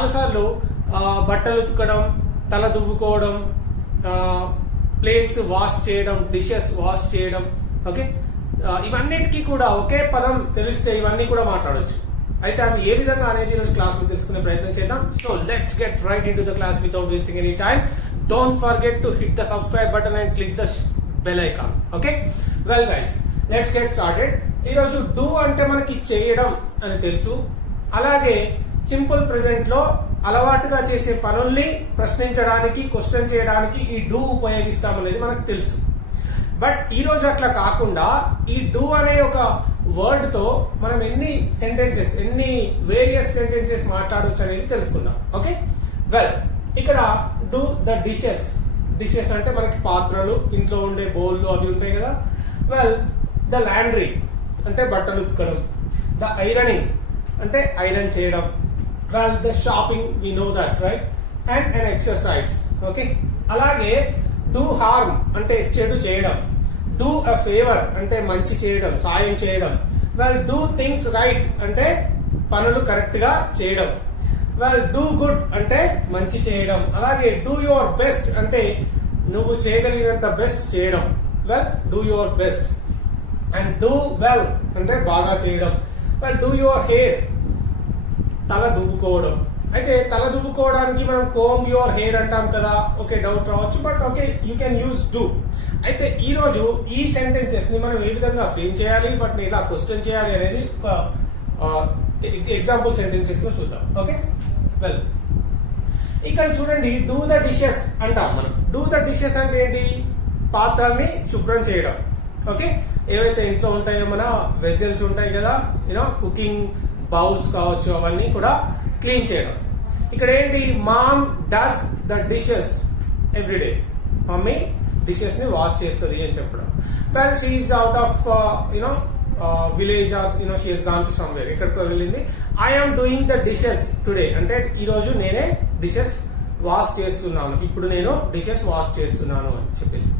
చాలాసార్లు బట్టలు ఉతకడం, తల దువ్వుకోవడం, ప్లేట్స్ వాష్ చేయడం, డిషెస్ వాష్ చేయడం, ఓకే, ఇవన్నిటికీ కూడా ఒకే పదం తెలిస్తే ఇవన్నీ కూడా మాట్లాడొచ్చు. అయితే అవి ఏ విధంగా అనేది ఈరోజు క్లాస్ లో తెలుసుకునే ప్రయత్నం చేద్దాం. So let's get right in to the class without wasting any time. Don't forget to hit the subscribe button and click the bell icon. Okay, well guys, let's get started. ఈరోజు do అంటే మనకి చేయడం అని తెలుసు. అలాగే simple present లో అలవాటుగా చేసే పనుల్ని ప్రశ్నించడానికి, క్వశ్చన్ చేయడానికి ఈ డూ ఉపయోగిస్తామనేది మనకు తెలుసు. బట్ ఈ రోజు అట్లా కాకుండా ఈ డూ అనే ఒక వర్డ్ తో మనం ఎన్ని వేరియస్ సెంటెన్సెస్ మాట్లాడవచ్చు అనేది తెలుసుకుందాం. ఓకే, వెల్, ఇక్కడ డూ ద డిషెస్ అంటే మనకి పాత్రలు, ఇంట్లో ఉండే బౌల్లు అవి ఉంటాయి కదా. వెల్, ద లాండ్రీ అంటే బట్టలు ఉతకడం. ద ఐరనింగ్ అంటే ఐరన్ చేయడం. Well, the shopping, we know that, right? And an exercise. Okay, అలాగే డూ హార్మ్ అంటే చెడు చేయడం. డూ అ ఫేవర్ అంటే మంచి చేయడం, సాయం చేయడం. వెల్, డూ థింగ్స్ రైట్ అంటే పనులు కరెక్ట్ గా చేయడం. వెల్, డూ గుడ్ అంటే మంచి చేయడం. అలాగే డూ యువర్ బెస్ట్ అంటే నువ్వు చేయగలిగినంత బెస్ట్ చేయడం. Well, do your best. And do well అంటే బాగా చేయడం. వెల్, డూ యువర్ హెయిర్ తల దువ్వుకోవడం. అయితే తల దువ్వుకోవడానికి మనం కోమ్ యువర్ హెయిర్ అంటాం కదా. ఓకే, డౌట్ రావచ్చు, but okay, you can use do. అయితే ఈ రోజు ఈ సెంటెన్సెస్ ని మనం ఏ విధంగా ఫ్రేమ్ చేయాలి, వాటిని ఎలా క్వశ్చన్ చేయాలి అనేది ఒక ఎగ్జాంపుల్ సెంటెన్సెస్ లో చూద్దాం. ఓకే, వెల్, ఇక్కడ చూడండి, డూ ద డిషెస్ అంటాం మనం. డూ ద డిషెస్ అంటే ఏంటి? పాత్రల్ని శుభ్రం చేయడం. ఓకే, ఏవైతే ఇంట్లో ఉంటాయో మన వెజల్స్ ఉంటాయి కదా, యూనో కుకింగ్ బౌల్స్ కావచ్చు, అవన్నీ కూడా క్లీన్ చేయడం. ఇక్కడ ఏంటి? Mom does the dishes every day. Mummy dishes ని వాష్ చేస్తుంది అని చెప్పడం. Well, she is out of village or she has gone to somewhere. ఎక్కడికో వెళ్ళింది. I am doing the dishes today అంటే ఈ రోజు నేనే డిషెస్ వాష్ చేస్తున్నాను, ఇప్పుడు నేను డిషెస్ వాష్ చేస్తున్నాను అని చెప్పేసి.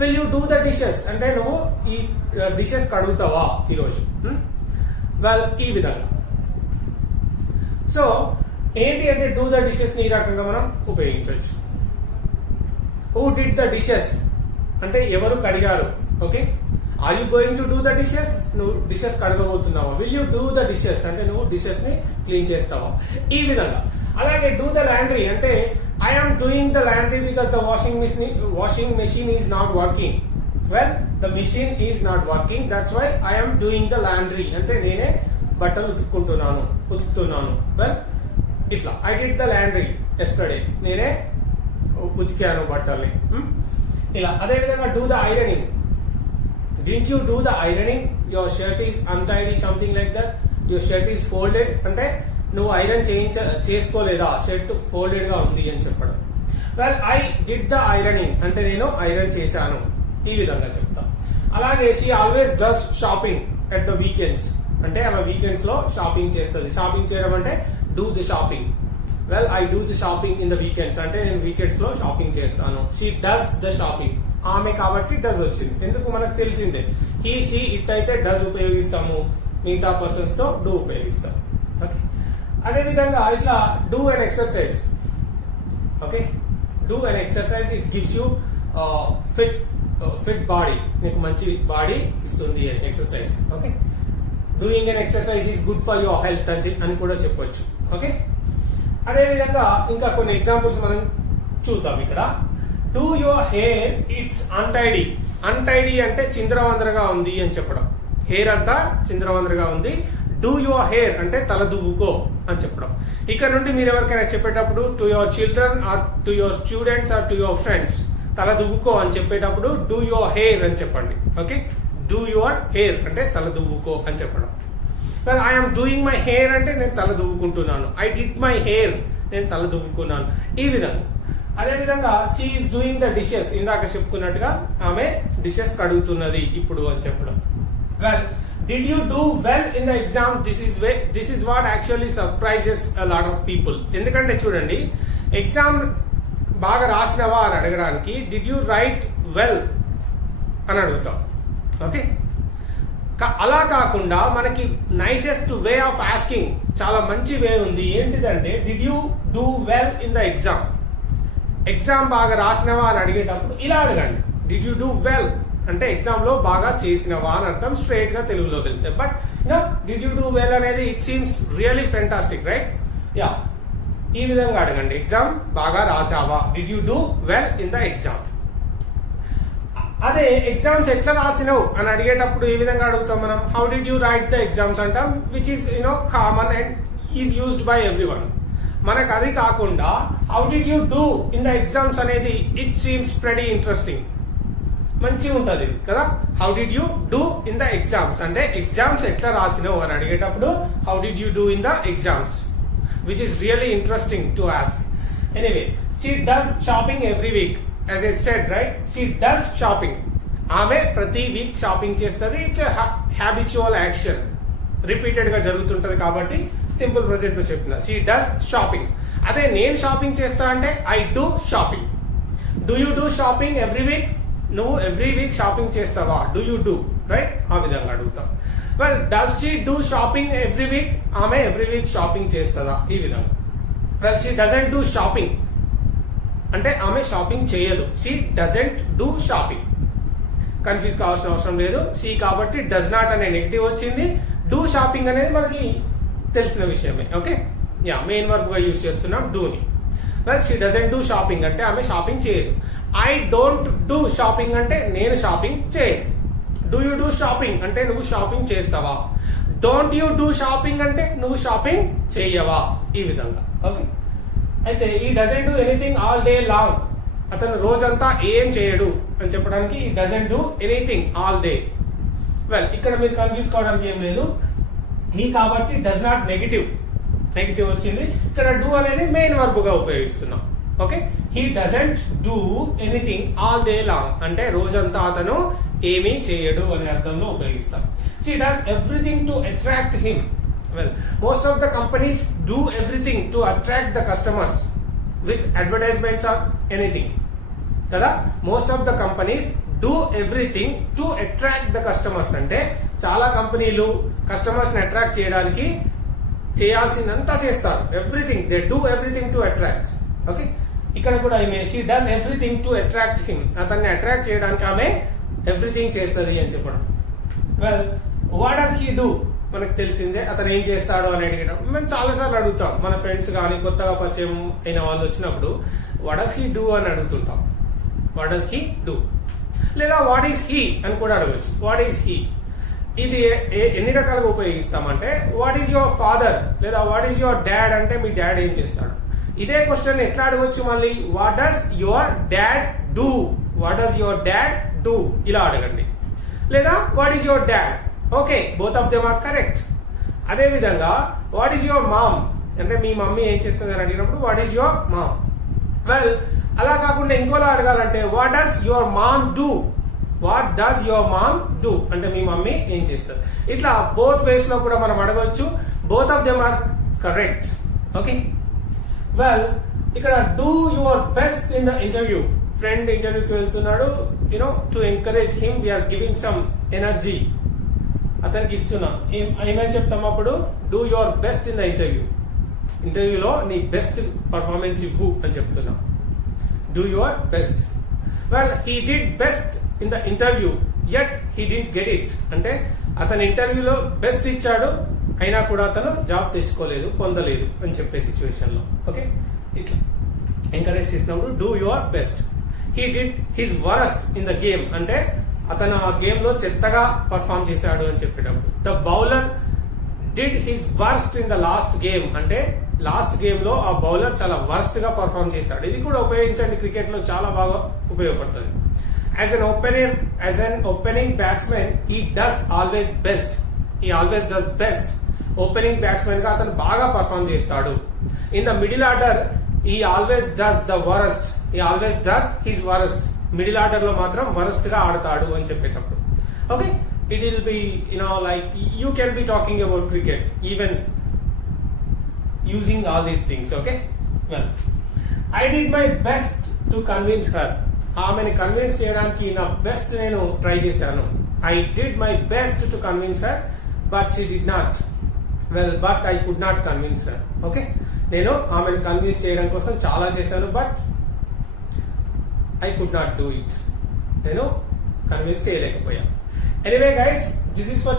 Will you do the dishes అంటే నువ్వు ఈ డిషెస్ కడుగుతావా ఈరోజు? వెల్, ఈ విధంగా. సో ఏంటి అంటే డూ ద డిషెస్ ని ఈ రకంగా మనం ఉపయోగించవచ్చు. హూ డిడ్ ద డిషెస్ అంటే ఎవరు కడిగారు. Okay, are you going to do the dishes? నువ్వు డిషెస్ కడగబోతున్నావా? Will you do the dishes అంటే నువ్వు డిషెస్ ని క్లీన్ చేస్తావా? ఈ విధంగా. అలాగే డూ ద లాండ్రీ అంటే I am doing the laundry because the washing machine is not working. Well, the machine is not working, that's why I am doing the laundry అంటే నేనే బట్టలు ఉతుకుతున్నాను. వెల్, ఇట్లా I did the laundry yesterday, నేనే ఉతికాను బట్టల్ని. ఇలా. అదే విధంగా do the ironing. Didn't you do the ironing? Your shirt is untidy, something like that. Your shirt is folded అంటే నువ్వు ఐరన్ చేసుకోలేదా, షర్ట్ ఫోల్డెడ్ గా ఉంది అని చెప్పడం. Well, I did the ironing అంటే నేను ఐరన్ చేశాను. ఈ విధంగా చెప్తా. అలాగే she always does shopping at the weekends అంటే ఆమె వీకెండ్స్ లో షాపింగ్ చేస్తుంది. షాపింగ్ చేయడం అంటే do the shopping. Well, I do the shopping in the weekends అంటే నేను వీకెండ్స్ లో షాపింగ్ చేస్తాను. She does the shopping. ఆమె కాబట్టి డస్ వచ్చింది. ఎందుకు? మనకు తెలిసిందే. హీ, షీ, ఇట్ అయితే డస్ ఉపయోగిస్తాము, మిగతా పర్సన్స్ తో డూ ఉపయోగిస్తాం. ఓకే, అదే విధంగా ఇట్లా do an exercise. Okay, do an exercise, it gives you fit body, నీకు మంచి బాడీ ఇస్తుంది exercise. Okay, doing an exercise is good for your health అని కూడా చెప్పొచ్చు. ఓకే, అదే విధంగా ఇంకా కొన్ని ఎగ్జాంపుల్స్ మనం చూద్దాం. ఇక్కడ do your hair it's untidy. Untidy అంటే చిందరవందరగా ఉంది అని చెప్పడం. హెయిర్ అంతా చిందరవందరగా ఉంది. డూ యువర్ హెయిర్ అంటే తల దువ్వుకో అని చెప్పడం. ఇక్కడ నుండి మీరు ఎవరికైనా చెప్పేటప్పుడు to your children or to your students or to your friends తల దువ్వుకో అని చెప్పేటప్పుడు డూ యువర్ హెయిర్ అని చెప్పండి. ఓకే, డూ యువర్ హెయిర్ అంటే తల దువ్వుకో అని చెప్పడం. Well, I am doing my hair అంటే నేను తల దువ్వుకుంటున్నాను. ఐ డిడ్ మై హెయిర్, నేను తల దువ్వుకున్నాను. ఈ విధంగా. అదే విధంగా she is doing the dishes, ఇందాక చెప్పుకున్నట్టుగా ఆమె డిషెస్ కడుగుతున్నది ఇప్పుడు అని చెప్పడం. Well, did you do well in the exam? This is what actually surprises a lot of people. ఎందుకంటే చూడండి, ఎగ్జామ్ బాగా రాసినవా అని అడగడానికి డిడ్ యూ రైట్ వెల్ అని అడుగుతాం. ఓకే, అలా కాకుండా మనకి నైసెస్ట్ వే ఆఫ్ ఆస్కింగ్ చాలా మంచి వే ఉంది. ఏంటిదంటే did you do well in the exam. Exam బాగా రాసినవా అని అడిగేటప్పుడు ఇలా అడగండి, డిడ్ యూ డూ వెల్ అంటే ఎగ్జామ్ లో బాగా చేసినవా అని అర్థం, స్ట్రైట్ గా తెలుగులో వెళ్తే. But did you do well అనేది it seems really fantastic, right? Yeah, ఈ విధంగా అడగండి, ఎగ్జామ్ బాగా రాసావా, did you do well in the exam. అదే ఎగ్జామ్స్ ఎట్లా రాసినావు అని అడిగేటప్పుడు ఏ విధంగా అడుగుతాం మనం, how did you write the exams అంటాం, which is common and is used by everyone. మనకు అది కాకుండా how did you do in the exams అనేది ఇట్ సీమ్స్ ప్రెటీ ఇంట్రెస్టింగ్, మంచిగా ఉంటుంది కదా. How did you do in the exams అంటే exams ఎట్లా రాసినావు అని అడిగేటప్పుడు how did you do in the exams, which is really interesting to ask. Anyway, she does shopping every week. As I said, right? She does shopping. ఆమె ప్రతి week shopping చేస్తుంది. It's habitual action, repeated గా జరుగుతుంటది కాబట్టి simple present చెప్పిన she does shopping. అదే నేను shopping చేస్తా అంటే I do shopping. Do you do shopping every week? నువ్వు ఎవ్రీ వీక్ షాపింగ్ చేస్తావా? Do you do, right? ఆ విధంగా అడుగుతాం. Well, does she do shopping every week? ఆమె ఎవ్రీ వీక్ షాపింగ్ చేస్తుందా? ఈ విధంగా. Well, she doesn't do shopping అంటే ఆమె షాపింగ్ చేయదు. She doesn't do shopping. Confuse కావాల్సిన అవసరం లేదు. షీ కాబట్టి డస్ నాట్ అనే నెగిటివ్ వచ్చింది. డూ షాపింగ్ అనేది మనకి తెలిసిన విషయమే. ఓకే, యా, మెయిన్ వర్బ్ గా యూజ్ చేస్తున్నాం డూని. Well, she doesn't do shopping అంటే ఆమె షాపింగ్ చేయదు. ఐ డోంట్ డూ షాపింగ్ అంటే నేను షాపింగ్ చేయను. డూ యూ డూ షాపింగ్ అంటే నువ్వు షాపింగ్ చేస్తావా. డోంట్ యూ డూ షాపింగ్ అంటే నువ్వు షాపింగ్ చేయవా. ఈ విధంగా. ఓకే, అయితే ఈ doesn't do anything all day long, అతను రోజంతా ఏం చేయడు అని చెప్పడానికి ఈ doesn't do anything all day. Well, ఇక్కడ మీరు కన్ఫ్యూజ్ కావడానికి ఏం లేదు. హీ కాబట్టి డస్ నాట్ నెగిటివ్ వచ్చింది. ఇక్కడ డూ అనేది మెయిన్ వర్బ్ గా ఉపయోగిస్తున్నాం. Okay, he doesn't do anything all day long అంటే రోజంతా అతను ఏమీ చేయడు అనే అర్థంలో ఉపయోగిస్తాం. She does everything to attract him. Well, most of the companies do everything to attract the customers with advertisements or anything. Kada? Most of the companies do everything to attract the customers. అంటే చాలా కంపెనీలు customers ని attract చేయడానికి చేయాల్సిందంతా చేస్తారు. Everything, they do everything to attract. Okay, ఇక్కడ కూడా ఈమె she does everything to attract him, అతన్ని అట్రాక్ట్ చేయడానికి ఆమె ఎవ్రీథింగ్ చేస్తుంది అని చెప్పడం. Well, what does he do? మనకు తెలిసిందే, అతను ఏం చేస్తాడు అని అడిగడం మేము చాలాసార్లు అడుగుతాం. మన ఫ్రెండ్స్ కానీ కొత్తగా పరిచయం అయిన వాళ్ళు వచ్చినప్పుడు వాట్ డస్ హీ డూ అని అడుగుతుంటాం. వాట్ డస్ హీ డూ, లేదా వాట్ ఈస్ హీ అని కూడా అడగచ్చు. వాట్ ఈస్ హీ ఇది ఎన్ని రకాలుగా ఉపయోగిస్తామంటే వాట్ ఈస్ యువర్ ఫాదర్ లేదా వాట్ ఈస్ యువర్ డాడ్ అంటే మీ డాడ్ ఏం చేస్తాడు. ఇదే క్వశ్చన్ ఎట్లా అడగచ్చు మళ్ళీ, what does your dad do, what does your dad do ఇలా అడగండి. లేదా what is your dad. Okay, both of them are correct. అదే విధంగా వాట్ ఈస్ యువర్ మామ్ అంటే మీ మమ్మీ ఏం చేస్తుంది అని అడిగినప్పుడు what is your mom. Well, అలా కాకుండా ఇంకోలా అడగాలంటే what does your mom do, what does your mom do అంటే మీ మమ్మీ ఏం చేస్తారు. ఇట్లా బోత్ వేస్ లో కూడా మనం అడగవచ్చు. Both of them are correct. Okay, well, ఇక్కడ do your best in the interview. Friend ఇంటర్వ్యూకి వెళ్తున్నాడు, to encourage him we're giving some energy, అతనికి ఇస్తున్నాం. ఏమని చెప్తాం అప్పుడు, do your best in the interview. ఇంటర్వ్యూలో నీ బెస్ట్ పర్ఫార్మెన్స్ ఇవ్వు అని చెప్తున్నాం. Do your best. Well, he did best in the interview yet he did get it అంటే అతను ఇంటర్వ్యూలో బెస్ట్ ఇచ్చాడు అయినా కూడా అతను జాబ్ తెచ్చుకోలేదు, పొందలేదు అని చెప్పే సిచ్యువేషన్ లో. ఓకే, ఇట్లా ఎంకరేజ్ చేసినప్పుడు do your best. He did his worst in the game అంటే అతను ఆ గేమ్ లో చెత్తగా పర్ఫామ్ చేశాడు అని చెప్పేటప్పుడు. The bowler did his worst in the last game అంటే లాస్ట్ గేమ్ లో ఆ బౌలర్ చాలా వర్స్ట్ గా పర్ఫామ్ చేశాడు. ఇది కూడా ఉపయోగించండి, క్రికెట్ లో చాలా బాగా ఉపయోగపడుతుంది. As an opening batsmen he does always best. He always does best. Opening batsmen గా అతను బాగా పర్ఫామ్ చేస్తాడు. In the middle order he always does the worst. He always does his worst. Middle order లో మాత్రం worst గా ఆడతాడు అని చెప్పేటప్పుడు. Okay, it will be like you can be talking about cricket even using all these things. Okay, well, I did my best to convince her. ఆమెను convince చేయడానికి నా best నేను ట్రై చేశాను. I did my best to convince her but she did not but I could not convince her. Okay, నేను ఆమెను convince చేయడం కోసం చాలా చేశాను, but I could not do it. నేను కన్విన్స్ చేయలేకపోయాను. Anyway guys, this is for